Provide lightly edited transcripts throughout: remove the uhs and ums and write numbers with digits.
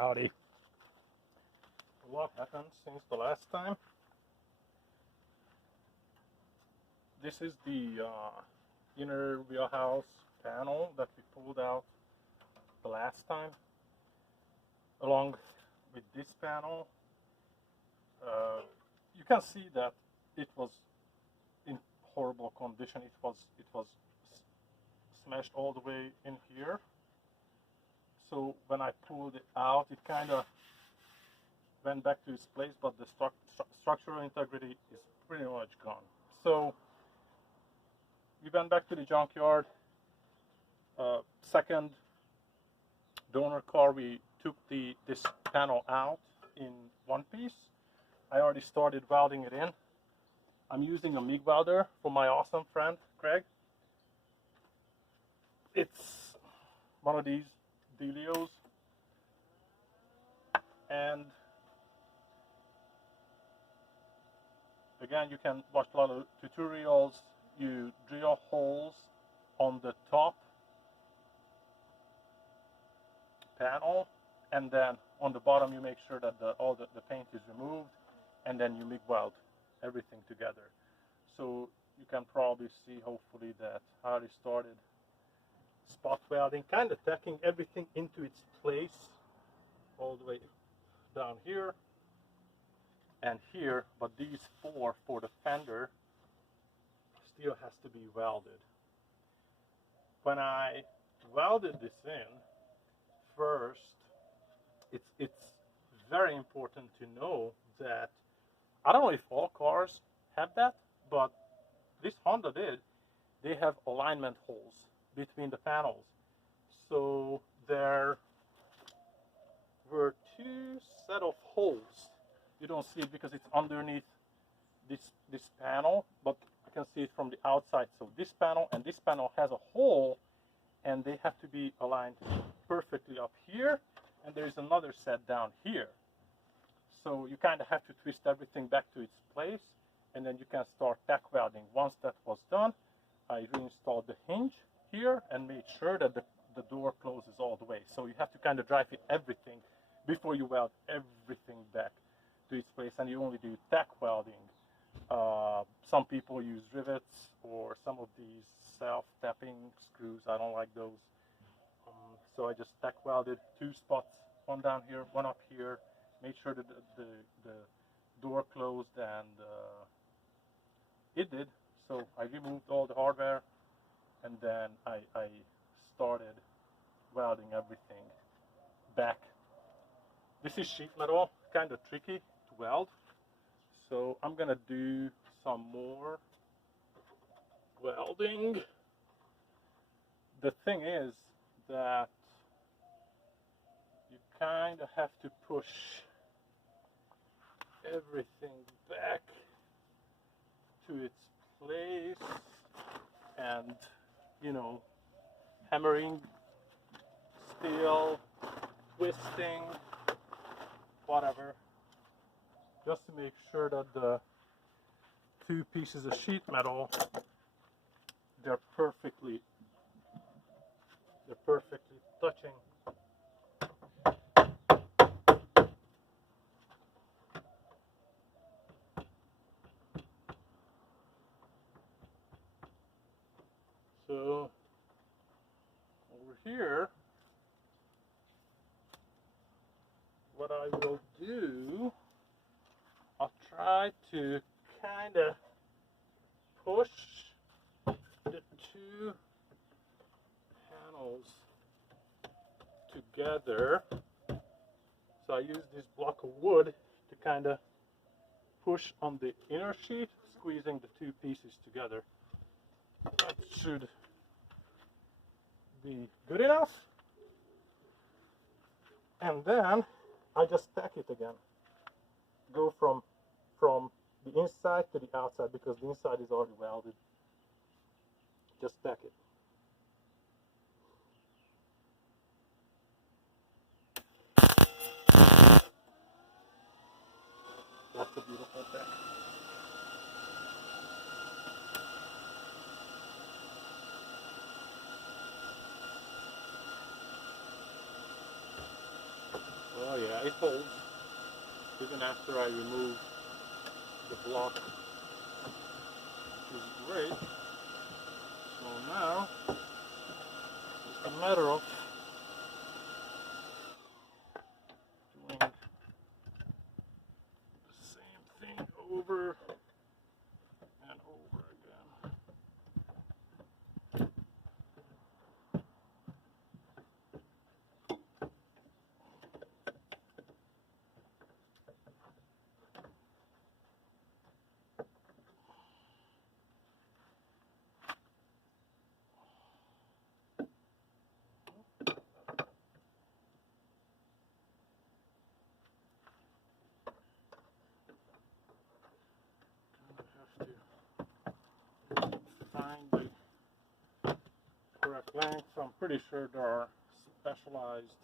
Howdy. What happened since the last time? This is the inner wheelhouse panel that we pulled out the last time. Along with this panel, you can see that it was in horrible condition. It was smashed all the way in here. So when I pulled it out, it kind of went back to its place, but the structural integrity is pretty much gone. So we went back to the junkyard. Second donor car, we took this panel out in one piece. I already started welding it in. I'm using a MIG welder from my awesome friend Greg. It's one of these dealios, and again, you can watch a lot of tutorials. You drill holes on the top panel, and then on the bottom you make sure that all the paint is removed, and then you MIG weld everything together. So you can probably see, hopefully, that I already started spot welding, kind of tacking everything into its place all the way down here and here, but these four for the fender still has to be welded. When I welded this in first, it's very important to know that, I don't know if all cars have that, but this Honda did. They have alignment holes between the panels. So there were two set of holes. You don't see it because it's underneath this panel, but you can see it from the outside. So this panel and this panel has a hole, and they have to be aligned perfectly up here, and there's another set down here. So you kind of have to twist everything back to its place, and then you can start tack welding. Once that was done, I reinstalled the hinge here and made sure that the door closes all the way. So you have to kind of drive it everything before you weld everything back to its place, and you only do tack welding. Some people use rivets or some of these self-tapping screws. I don't like those. So I just tack welded two spots, one down here, one up here, made sure that the door closed, and it did. So I removed all the hardware, and then I started welding everything back. This is sheet metal, kind of tricky to weld, so I'm gonna do some more welding. The thing is that you kind of have to push everything back to its place, and hammering, steel, twisting, whatever, just to make sure that the two pieces of sheet metal, they're perfectly touching. So over here, what I will do, I'll try to kind of push the two panels together. So I use this block of wood to kind of push on the inner sheet, squeezing the two pieces together. That should be good enough. And then I just tack it again. Go from the inside to the outside, because the inside is already welded. Just tack it. That's a beautiful tack. Oh yeah, it holds. Even after I remove the block, which is great. So now, it's a matter of doing the same thing over and over again. I have to find the correct length. I'm pretty sure there are specialized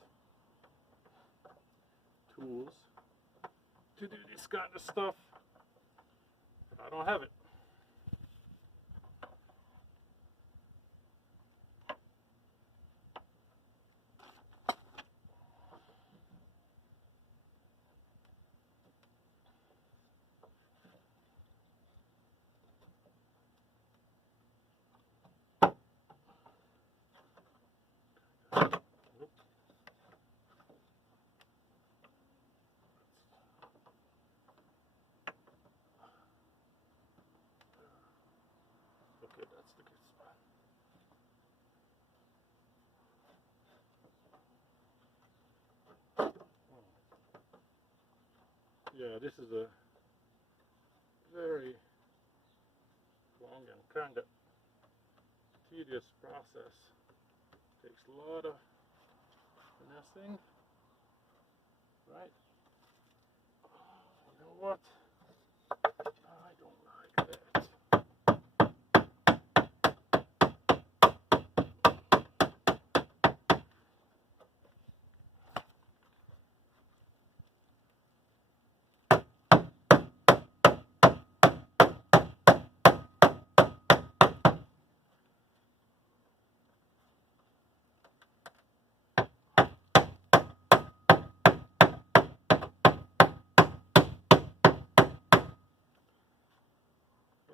tools to do this kind of stuff. I don't have it. Okay, that's the good spot. Yeah, this is a very long and kind of tedious process. Takes a lot of finessing, right? You know what? I don't like that.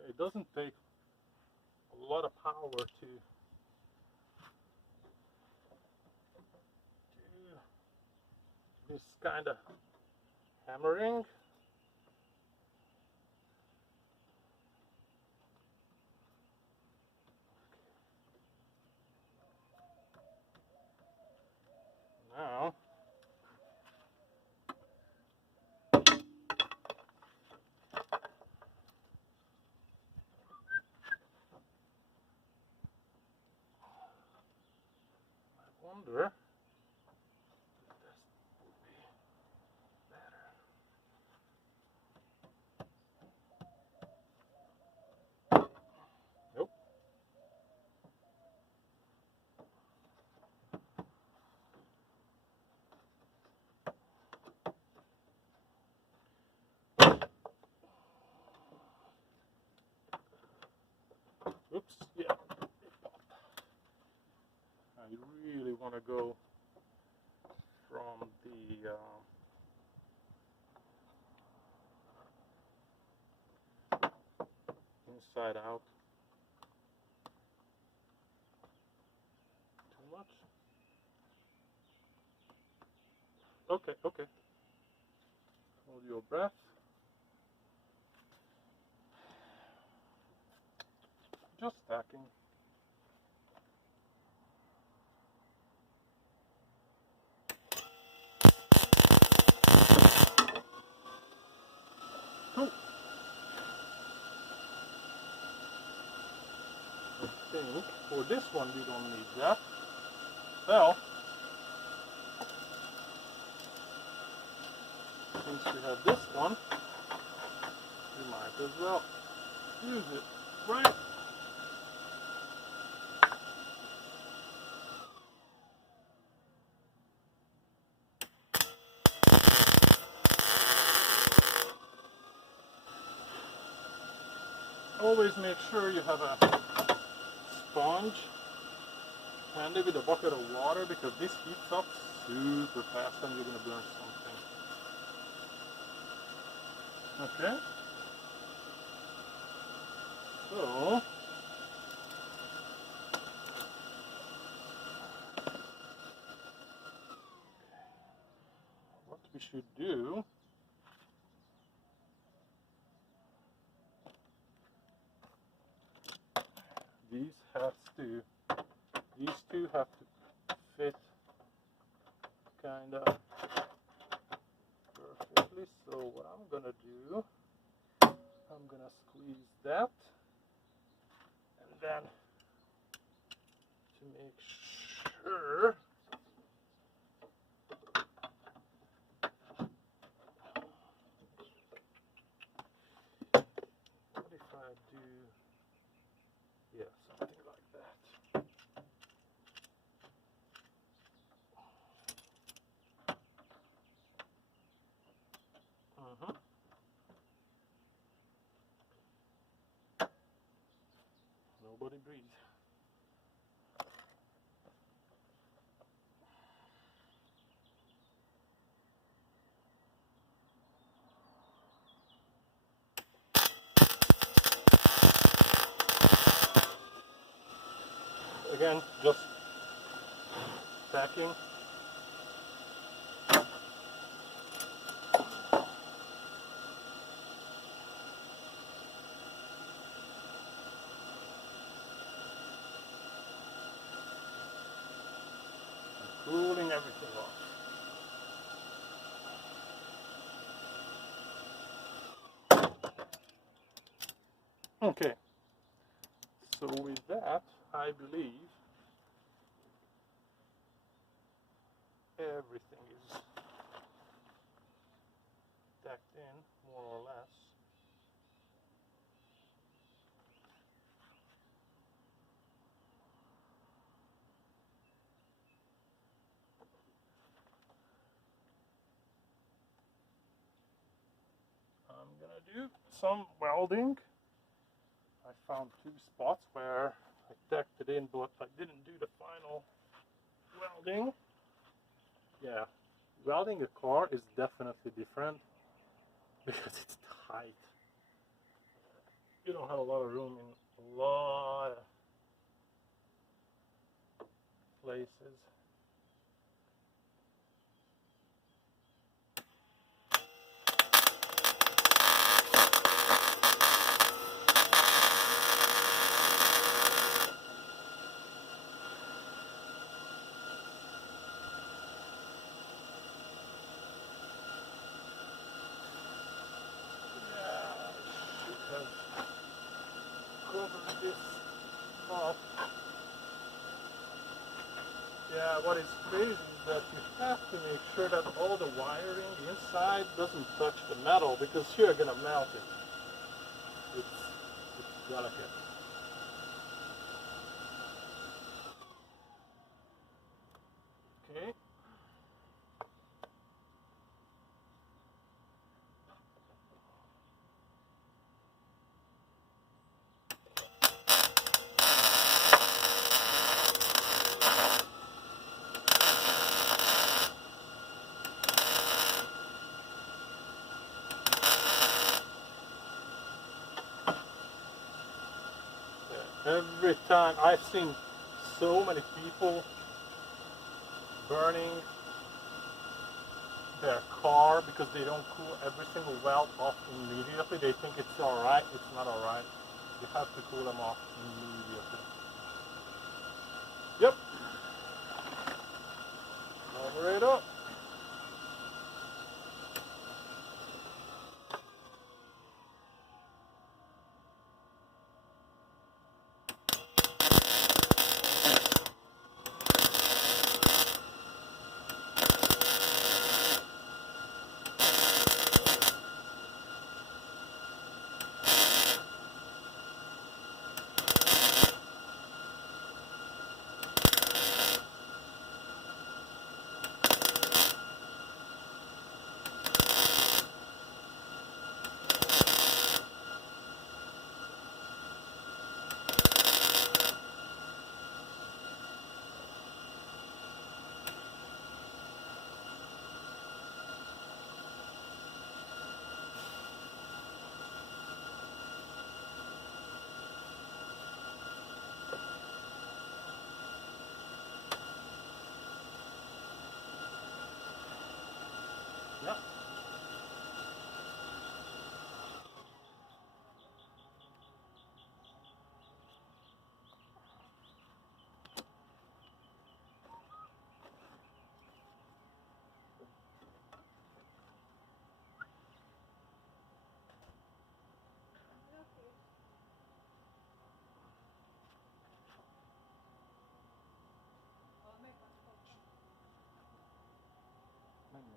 It doesn't take a lot of power to do this kind of hammering. Now, I wonder if this would be better. Nope. Oops, yeah. I really want to go from the inside out. Too much? Okay, okay. Hold your breath. Just stacking. Cool. I think for this one we don't need that. Well, since we have this one, we might as well use it, right? Always make sure you have a sponge handy with a bucket of water, because this heats up super fast and you're going to burn something. Okay. So what we should do, these two have to fit kind of perfectly. So what I'm gonna do, I'm gonna squeeze that, and then to make sure, what if I do, yeah, something like that. Nobody breathe. Again, just tacking. Cooling everything off. Okay, so with that, I believe everything is tacked in, more or less. I'm gonna do some welding. I found two spots where I tacked it in, but I didn't do the final welding. Yeah, welding a car is definitely different because it's tight. You don't have a lot of room in a lot of places. This up. Yeah, what is crazy is that you have to make sure that all the wiring inside doesn't touch the metal, because you're gonna melt it. It's delicate. Okay. Every time I've seen so many people burning their car because they don't cool every single weld off immediately. They think it's alright. It's not alright. You have to cool them off immediately. Yep. Cover it up.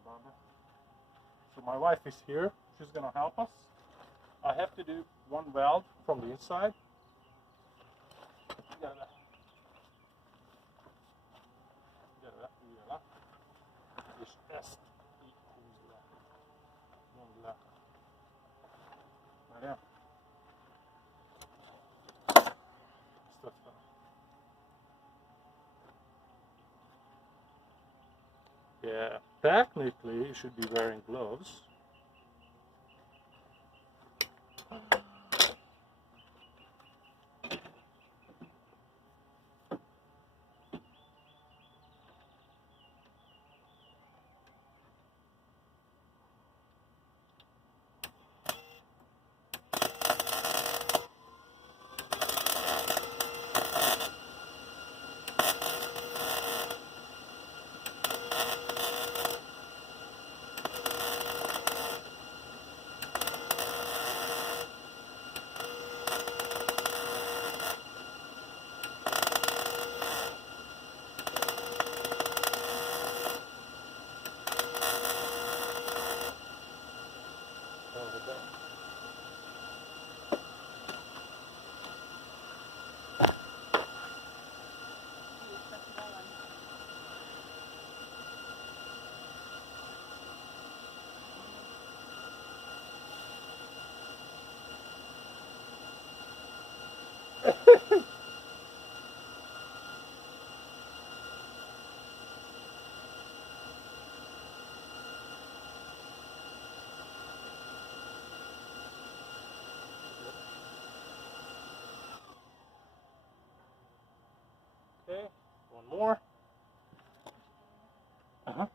Barbara. So my wife is here. She's gonna help us. I have to do one weld from the inside. Yeah, technically you should be wearing gloves. Okay, one more. Uh-huh.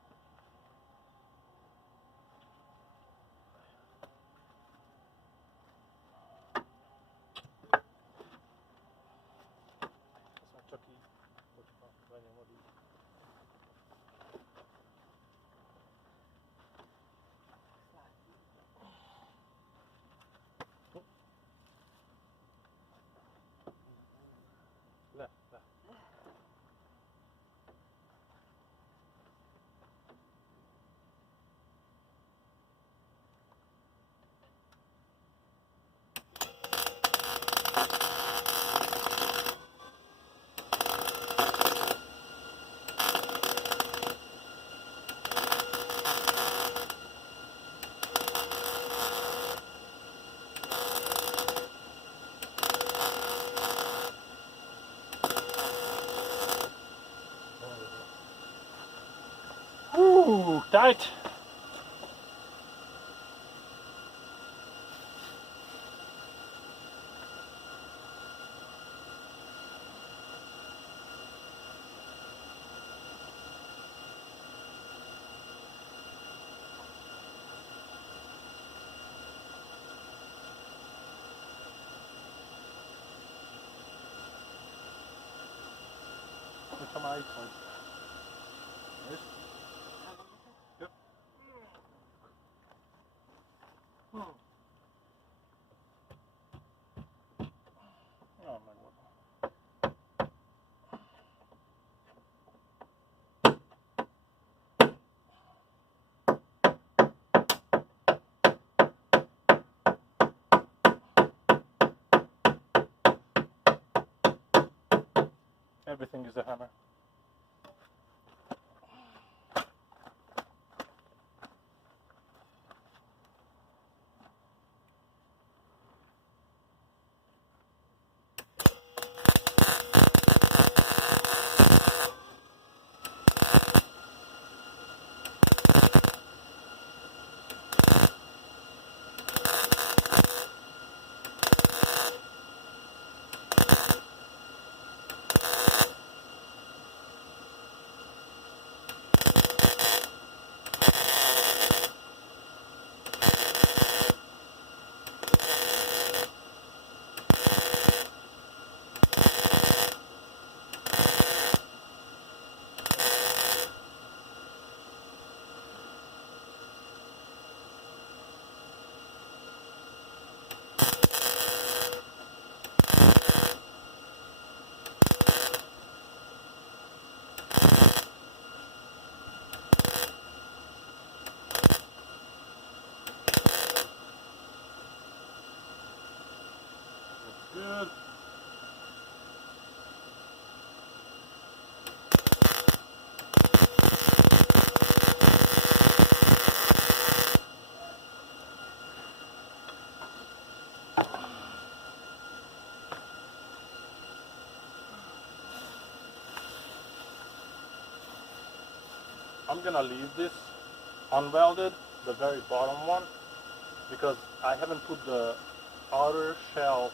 Ooh, tight. Come out. Yes. Yep. Oh my God. Everything is a hammer. I'm gonna leave this unwelded, the very bottom one, because I haven't put the outer shell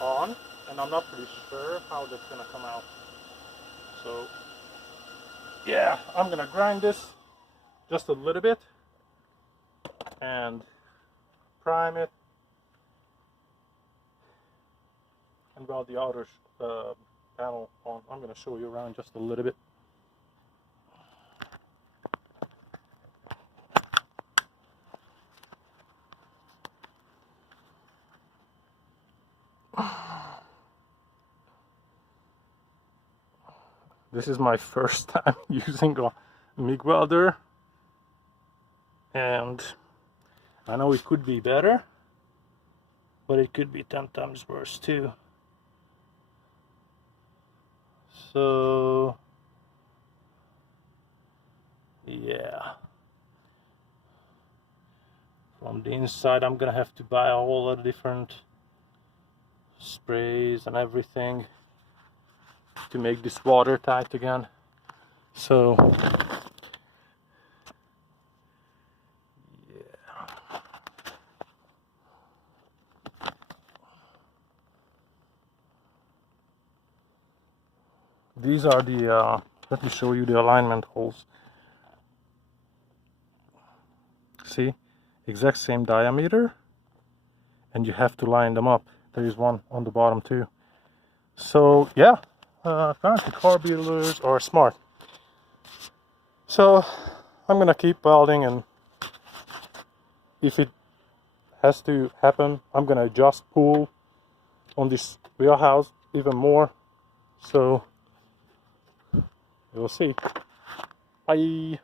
on, and I'm not pretty sure how that's gonna come out. So yeah, I'm gonna grind this just a little bit and prime it and weld the outer panel on. I'm gonna show you around just a little bit. This is my first time using a MIG welder, and I know it could be better, but it could be 10 times worse too. So yeah, from the inside I'm gonna have to buy all the different sprays and everything to make this watertight again. So yeah, these are the let me show you the alignment holes. See, exact same diameter, and you have to line them up. There is one on the bottom too. So yeah, apparently car builders are smart. So I'm gonna keep welding, and if it has to happen, I'm gonna adjust pull on this wheelhouse even more. So we'll see. Bye.